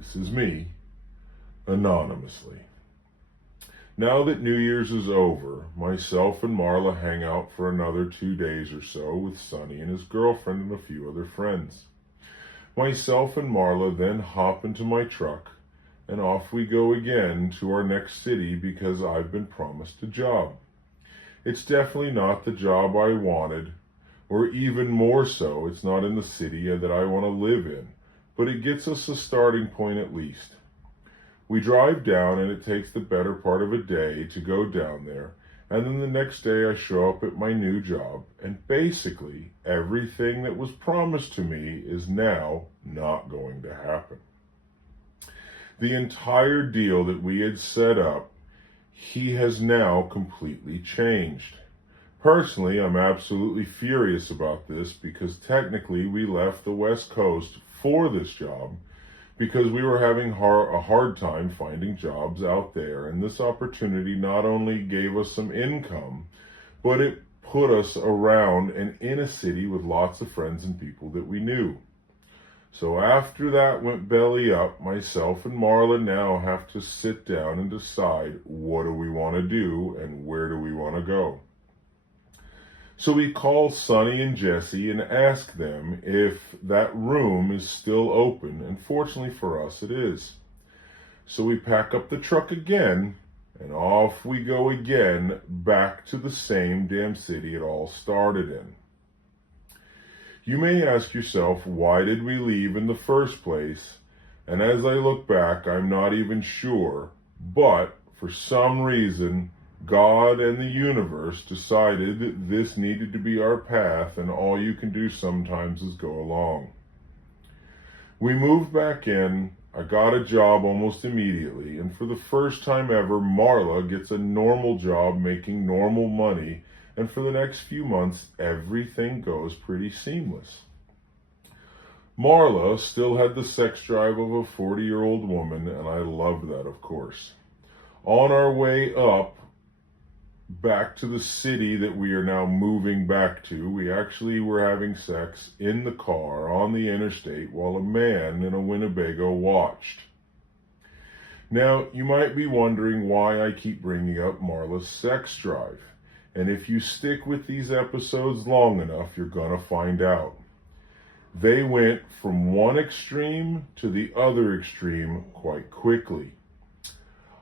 This is me, anonymously. Now that New Year's is over, myself and Marla hang out for another 2 days or so with Sonny and his girlfriend and a few other friends. Myself and Marla then hop into my truck and off we go again to our next city because I've been promised a job. It's definitely not the job I wanted, or even more so, it's not in the city that I want to live in, but it gets us a starting point at least. We drive down and it takes the better part of a day to go down there, and then the next day I show up at my new job, and basically everything that was promised to me is now not going to happen. The entire deal that we had set up, he has now completely changed. Personally, I'm absolutely furious about this because technically we left the West Coast for this job because we were having a hard time finding jobs out there, and this opportunity not only gave us some income, but it put us around and in a city with lots of friends and people that we knew. So after that went belly up, myself and Marla now have to sit down and decide what do we want to do and where do we want to go. So we call Sonny and Jesse and ask them if that room is still open, and fortunately for us it is. So we pack up the truck again and off we go again back to the same damn city it all started in. You may ask yourself, why did we leave in the first place? And as I look back, I'm not even sure, but for some reason, God and the universe decided that this needed to be our path, and all you can do sometimes is go along. We moved back in, I got a job almost immediately, and for the first time ever, Marla gets a normal job making normal money, and for the next few months, everything goes pretty seamless. Marla still had the sex drive of a 40-year-old woman, and I loved that, of course. On our way up, back to the city that we are now moving back to, we actually were having sex in the car on the interstate while a man in a Winnebago watched. Now, you might be wondering why I keep bringing up Marla's sex drive. And if you stick with these episodes long enough, you're going to find out. They went from one extreme to the other extreme quite quickly.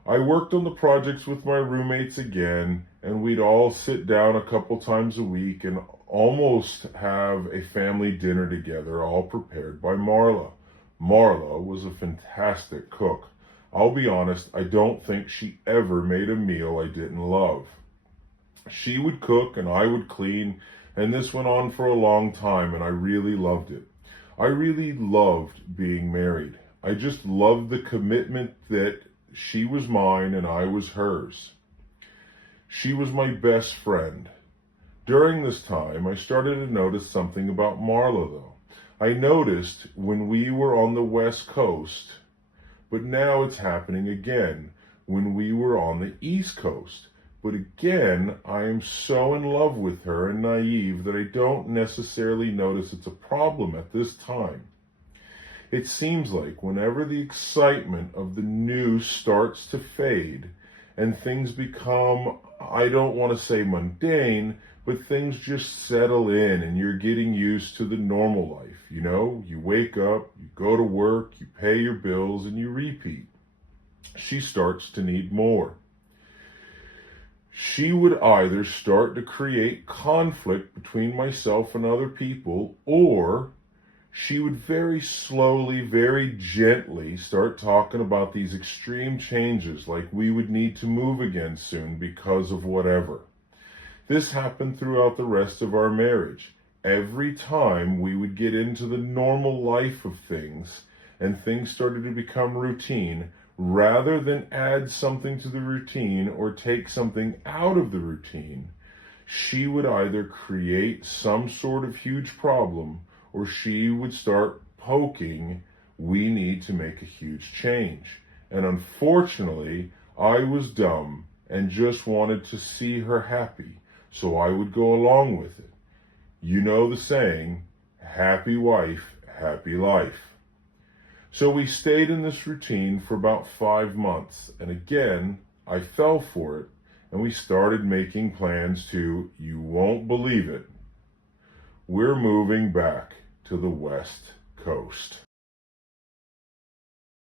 I worked on the projects with my roommates again, and we'd all sit down a couple times a week and almost have a family dinner together, all prepared by Marla. Marla was a fantastic cook. I'll be honest, I don't think she ever made a meal I didn't love. She would cook and I would clean, and this went on for a long time, and I really loved it. I really loved being married. I just loved the commitment that she was mine and I was hers. She was my best friend. During this time, I started to notice something about Marla, though. I noticed when we were on the West Coast, but now it's happening again when we were on the East Coast. But again, I am so in love with her and naive that I don't necessarily notice it's a problem at this time. It seems like whenever the excitement of the new starts to fade and things become, I don't want to say mundane, but things just settle in and you're getting used to the normal life. You know, you wake up, you go to work, you pay your bills, and you repeat. She starts to need more. She would either start to create conflict between myself and other people, or she would very slowly, very gently start talking about these extreme changes, like we would need to move again soon because of whatever. This happened throughout the rest of our marriage. Every time we would get into the normal life of things and things started to become routine, rather than add something to the routine or take something out of the routine, she would either create some sort of huge problem or she would start poking, we need to make a huge change. And unfortunately, I was dumb and just wanted to see her happy, so I would go along with it. You know the saying, happy wife, happy life. So we stayed in this routine for about 5 months, and again, I fell for it, and we started making plans to, you won't believe it, we're moving back to the West Coast.